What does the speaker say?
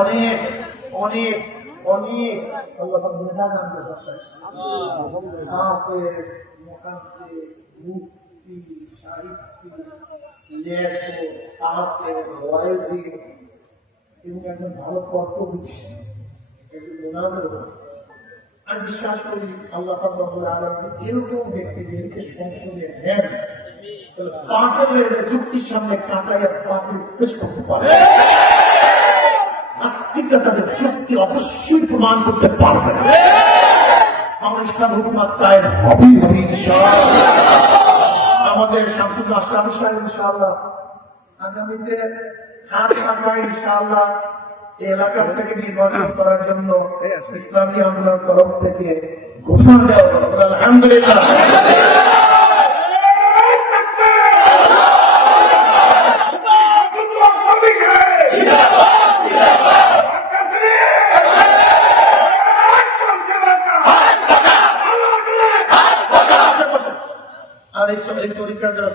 অনেক অনেক অনেক আল্লাহ মেধা দান করেছেন। হাফেজ, মুহাদ্দিস, মুফতি, সাহিত্যিক, লেখক, তাফসীর, ওয়াইজি এবং একজন ভালো তর্কবিদ, একজন মুনাজির। আমি বিশ্বাস করি আল্লাহ রাব্বুল আলামিন এরকম ব্যক্তিদেরকে সংসদে নেন, পাথরের যুক্তির সামনে কাটাইয়া পাথর পেশ করতে পারে। নাস্তিকরা তাদের যুক্তি অবশ্যই প্রমাণ করতে পারবে না। আমার ইসলাম হুকুমাত কায়েম হবেই হবে ইনশাআল্লাহ। আমাদের শামসুল আশরাফি সাহেব ইনশাআল্লাহ আগামীতে হাত পাকায় ইনশাআল্লাহ এই এলাকা থেকে নির্বাচন করার জন্য ইসলামী আন্দোলনের তরফ থেকে ঘোষণা দেওয়া হলো। আলহামদুলিল্লাহ। আর এই তরিকার যারা